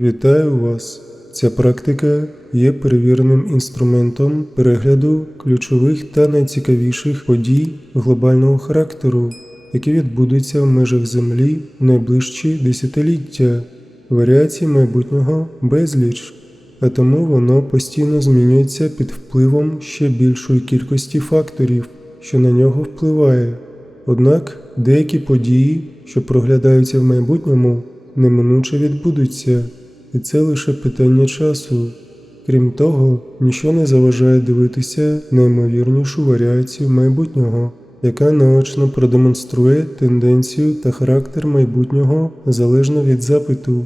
Вітаю вас! Ця практика є перевіреним інструментом перегляду ключових та найцікавіших подій глобального характеру, які відбудуться в межах Землі в найближчі десятиліття. Варіацій майбутнього безліч, а тому воно постійно змінюється під впливом ще більшої кількості факторів, що на нього впливає. Однак деякі події, що проглядаються в майбутньому, неминуче відбудуться, і це лише питання часу. Крім того, ніщо не заважає дивитися неймовірнішу варіацію майбутнього, яка наочно продемонструє тенденцію та характер майбутнього залежно від запиту.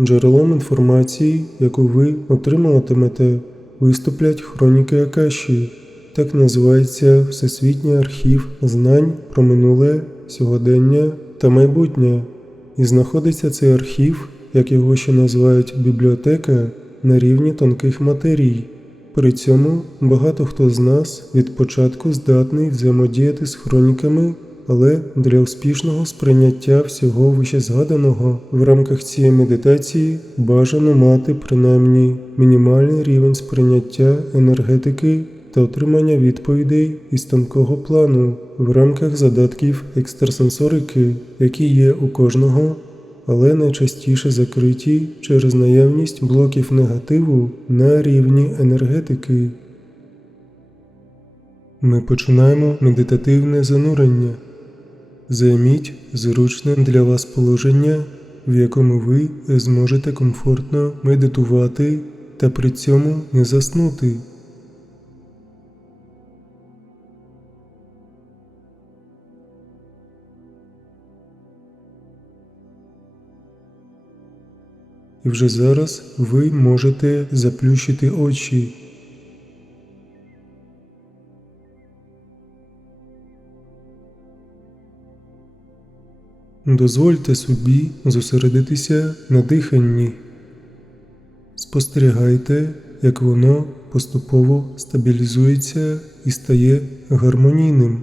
Джерелом інформації, яку ви отримуватимете, виступлять хроніки Акаші. Так називається Всесвітній архів знань про минуле, сьогодення та майбутнє. І знаходиться цей архів, як його ще називають бібліотека, на рівні тонких матерій. При цьому багато хто з нас від початку здатний взаємодіяти з хроніками, але для успішного сприйняття всього вищезгаданого в рамках цієї медитації бажано мати принаймні мінімальний рівень сприйняття енергетики та отримання відповідей із тонкого плану в рамках задатків екстрасенсорики, які є у кожного, але найчастіше закриті через наявність блоків негативу на рівні енергетики. Ми починаємо медитативне занурення. Займіть зручне для вас положення, в якому ви зможете комфортно медитувати та при цьому не заснути. І вже зараз ви можете заплющити очі. Дозвольте собі зосередитися на диханні. Спостерігайте, як воно поступово стабілізується і стає гармонійним.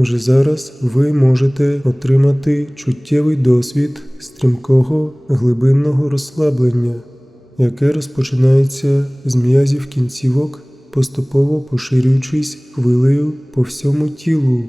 Вже зараз ви можете отримати чуттєвий досвід стрімкого глибинного розслаблення, яке розпочинається з м'язів кінцівок, поступово поширюючись хвилею по всьому тілу.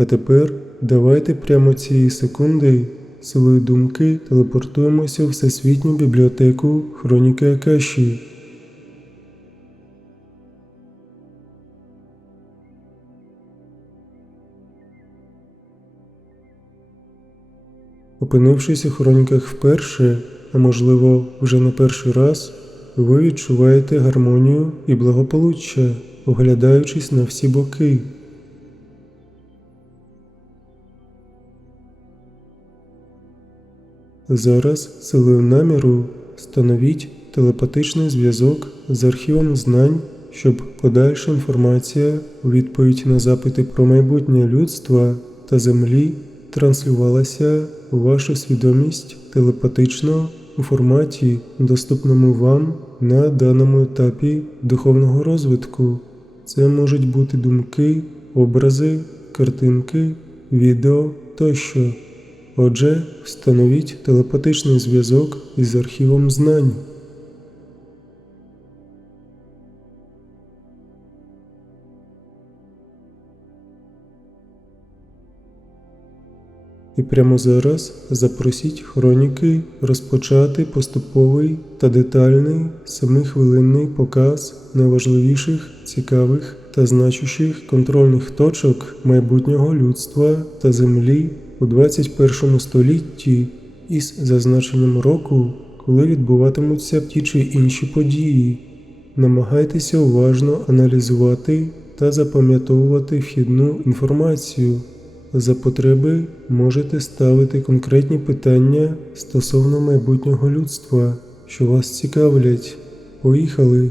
А тепер давайте прямо цієї секунди силою думки телепортуємося в всесвітню бібліотеку Хроніки Акаші. Опинившись у хроніках вперше, а можливо вже не перший раз, ви відчуваєте гармонію і благополуччя, оглядаючись на всі боки. Зараз силою наміру встановіть телепатичний зв'язок з архівом знань, щоб подальша інформація у відповідь на запити про майбутнє людства та землі транслювалася у вашу свідомість телепатично у форматі, доступному вам на даному етапі духовного розвитку. Це можуть бути думки, образи, картинки, відео тощо. Отже, встановіть телепатичний зв'язок із архівом знань. І прямо зараз запросіть хроніки розпочати поступовий та детальний семихвилинний показ найважливіших, цікавих та значущих контрольних точок майбутнього людства та землі у 21 столітті із зазначенням року, коли відбуватимуться ті чи інші події. Намагайтеся уважно аналізувати та запам'ятовувати вхідну інформацію. За потреби можете ставити конкретні питання стосовно майбутнього людства, що вас цікавлять. Поїхали!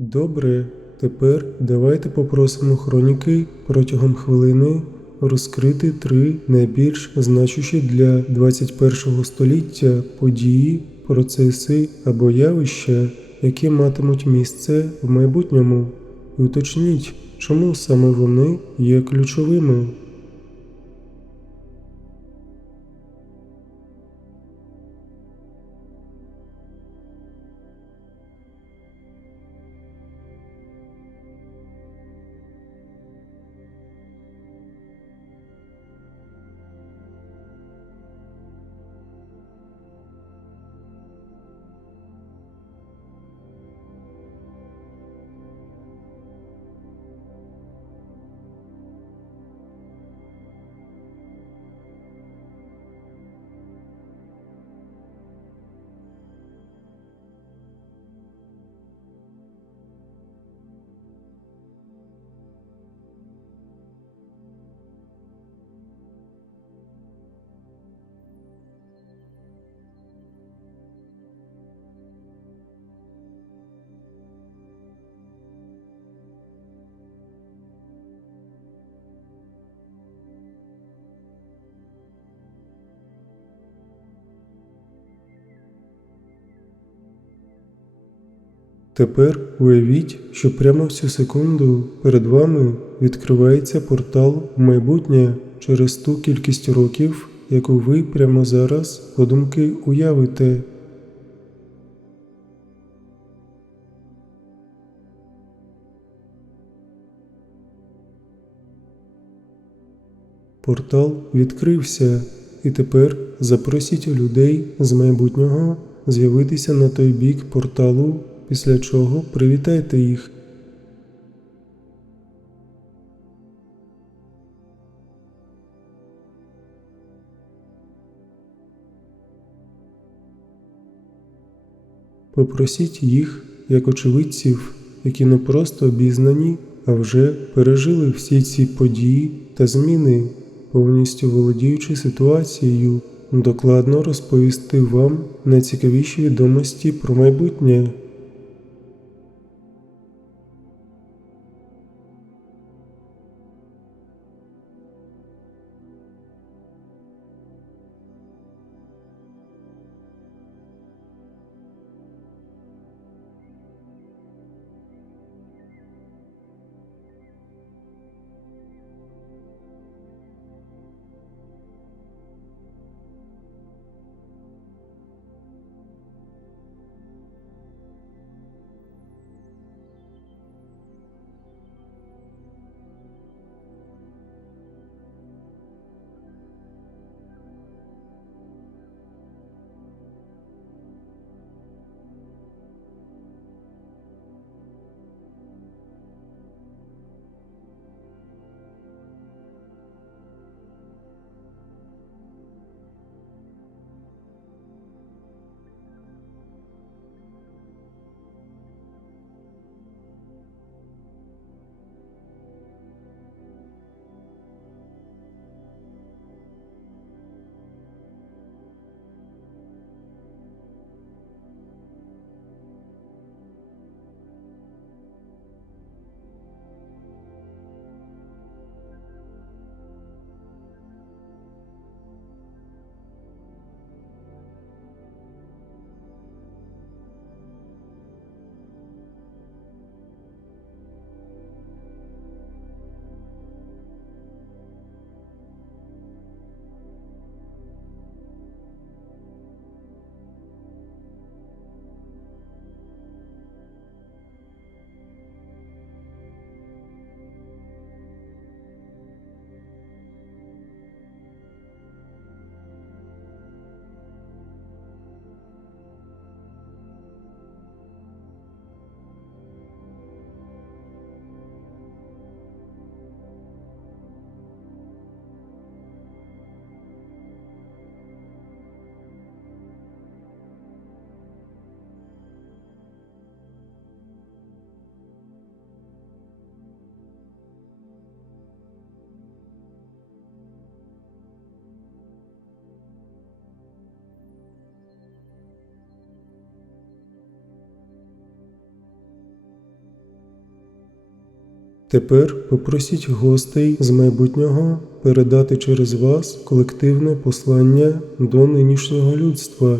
Добре, тепер давайте попросимо хроніки протягом хвилини розкрити три найбільш значущі для 21 століття події, процеси або явища, які матимуть місце в майбутньому, і уточніть, чому саме вони є ключовими. Тепер уявіть, що прямо в цю секунду перед вами відкривається портал в майбутнє через ту кількість років, яку ви прямо зараз подумки уявите. Портал відкрився, і тепер запросіть людей з майбутнього з'явитися на той бік порталу, після чого привітайте їх. Попросіть їх як очевидців, які не просто обізнані, а вже пережили всі ці події та зміни, повністю володіючи ситуацією, докладно розповісти вам найцікавіші відомості про майбутнє. Тепер попросіть гостей з майбутнього передати через вас колективне послання до нинішнього людства.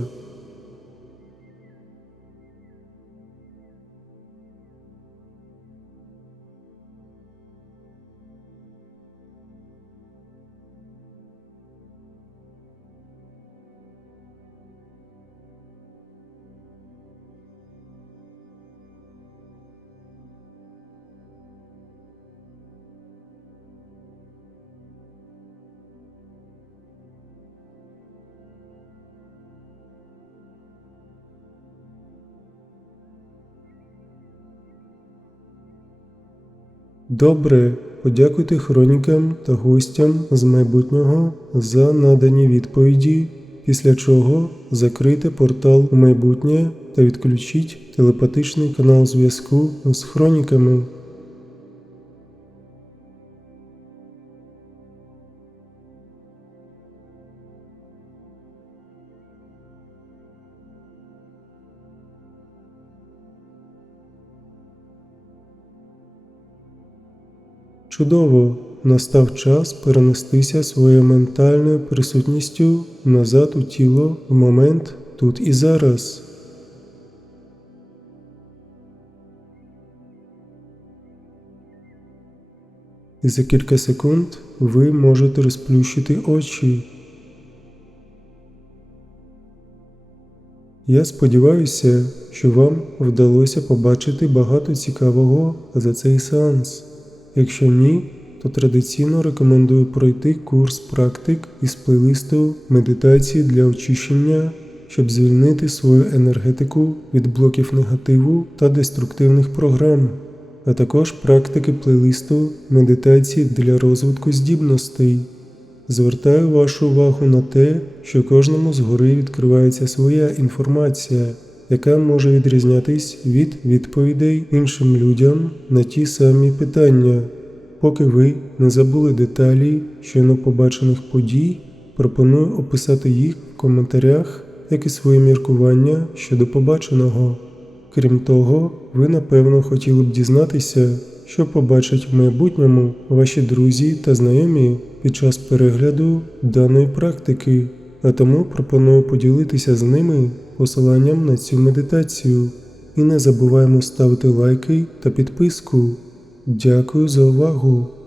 Добре, подякуйте хронікам та гостям з майбутнього за надані відповіді, після чого закрийте портал у майбутнє та відключіть телепатичний канал зв'язку з хроніками. Чудово! Настав час перенестися своєю ментальною присутністю назад у тіло в момент тут і зараз. І за кілька секунд ви можете розплющити очі. Я сподіваюся, що вам вдалося побачити багато цікавого за цей сеанс. Якщо ні, то традиційно рекомендую пройти курс практик із плейлисту медитації для очищення, щоб звільнити свою енергетику від блоків негативу та деструктивних програм, а також практики плейлисту медитації для розвитку здібностей. Звертаю вашу увагу на те, що кожному згори відкривається своя інформація, яка може відрізнятись від відповідей іншим людям на ті самі питання. Поки ви не забули деталі щойно побачених подій, пропоную описати їх в коментарях, як і свої міркування щодо побаченого. Крім того, ви напевно хотіли б дізнатися, що побачать в майбутньому ваші друзі та знайомі під час перегляду даної практики, а тому пропоную поділитися з ними посиланням на цю медитацію. І не забуваємо ставити лайки та підписку. Дякую за увагу!